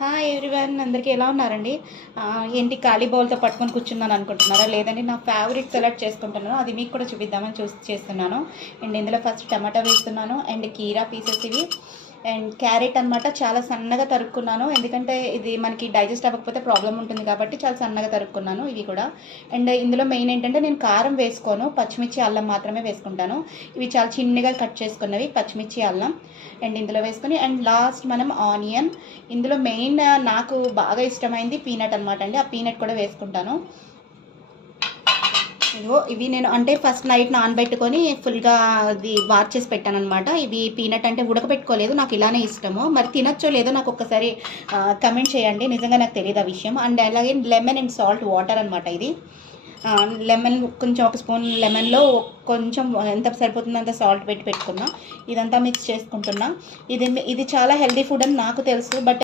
Hi everyone, అందరికీ ఎలా ఉన్నారండి? ఏంటి ఖాళీ బౌల్తో పట్టుకొని కూర్చున్నాను అనుకుంటున్నారా? లేదండి, నా ఫేవరెట్ సలాడ్ చేసుకుంటున్నాను. అది మీకు కూడా చూపిద్దామని చేస్తున్నాను. అండ్ ఇందులో ఫస్ట్ టమాటా వేస్తున్నాను, అండ్ కీరా పీసెస్ ఇవి, అండ్ క్యారెట్ అనమాట. చాలా సన్నగా తరుక్కున్నాను, ఎందుకంటే ఇది మనకి డైజెస్ట్ అవ్వకపోతే ప్రాబ్లం ఉంటుంది కాబట్టి చాలా సన్నగా తరుక్కున్నాను ఇవి కూడా. అండ్ ఇందులో మెయిన్ ఏంటంటే నేను కారం వేసుకోను, పచ్చిమిర్చి అల్లం మాత్రమే వేసుకుంటాను. ఇవి చాలా చిన్నగా కట్ చేసుకున్నవి పచ్చిమిర్చి అల్లం అండ్ ఇందులో వేసుకొని, అండ్ లాస్ట్ మనం ఆనియన్. ఇందులో మెయిన్ నాకు బాగా ఇష్టమైంది పీనట్ అనమాట అండి. ఆ పీనట్ కూడా వేసుకుంటాను. ఇదిగో ఇవి నేను అంటే ఫస్ట్ నైట్ నానబెట్టుకొని ఫుల్గా అది వార్ చేసి పెట్టాను అనమాట. ఇవి పీనట్ అంటే ఉడకబెట్టుకోలేదు, నాకు ఇలానే ఇష్టము. మరి తినచ్చో లేదో నాకు ఒక్కసారి కమెంట్ చేయండి, నిజంగా నాకు తెలియదు ఆ విషయం. అండ్ అలాగే లెమన్ అండ్ సాల్ట్ వాటర్ అనమాట ఇది. లెమన్ కొంచెం ఒక స్పూన్ లెమన్లో కొంచెం ఎంత సరిపోతుందో అంత సాల్ట్ పెట్టుకున్నా. ఇదంతా మిక్స్ చేసుకుంటున్నా. ఇది చాలా హెల్దీ ఫుడ్ అని నాకు తెలుసు, బట్